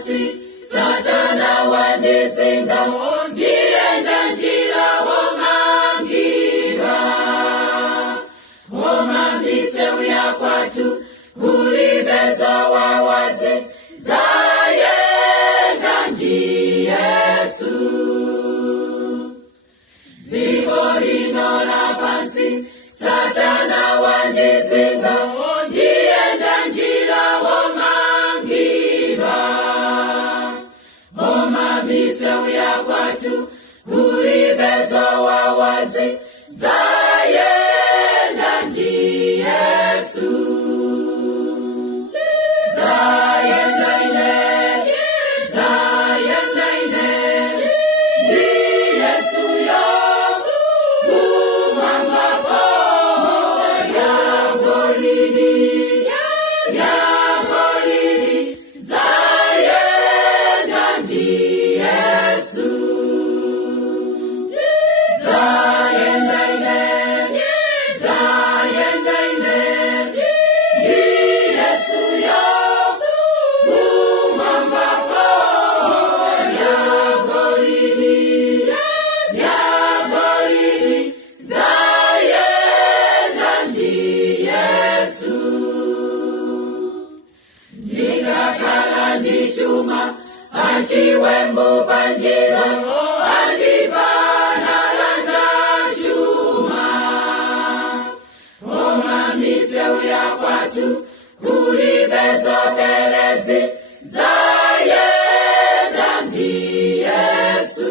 pansi Satana wandizinga ndienda njira womangira Omambise uya kwatu kulibezo wawazi zayenda ndi Yesu Zigorino la pansi Satana wandizinga ndienda njira womangira Omambise uya kwatu kulibezo wawazi zayenda ndi Yesu Zayenda ine ndi Yesu yosu kumambapo ya golidi zayenda ndi Yesu Zayenda ine ndi Yesu yosu kumambapo ya golidi zayenda ndi Yesu Ndikakhala ndichuma achiwembu panjira andipanalanda chuma Omambise uya kwatu kulibezo telezi zayenda ndi Yesu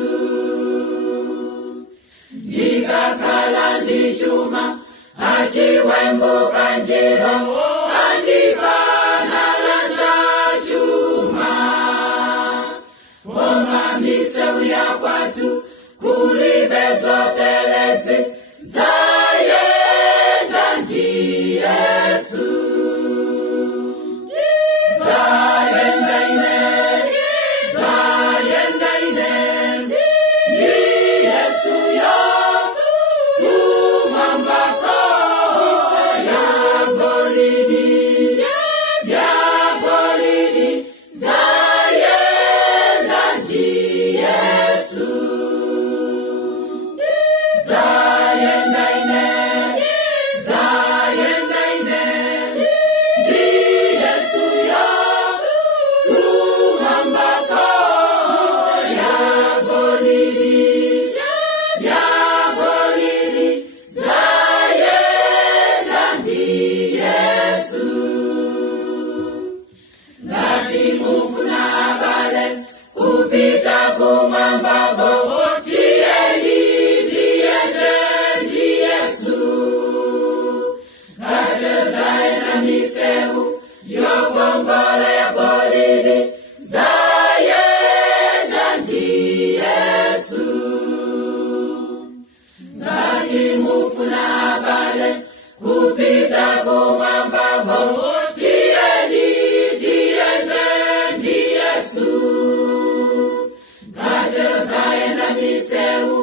Ndikakhala ndichuma achiwembu panjira andipanalanda chuma Omambise uya kwatu kulibezo telezi zayenda ndi Yesu Zayenda ine ndi Yesu yosu kumambako ya golidi zayenda ndi Yesu Zayenda ine ndi Yesu yosu kumambako ya golidi zayenda ndi Yesu Ngati mufuna abale kupita kumambago tiende ndi Yesu Ngati zayenda misewu yogongola ya golidi zayenda ndi Yesu Ngati mufuna abale kupita kumambago tiende ndi Yesu Ngati zayenda misewu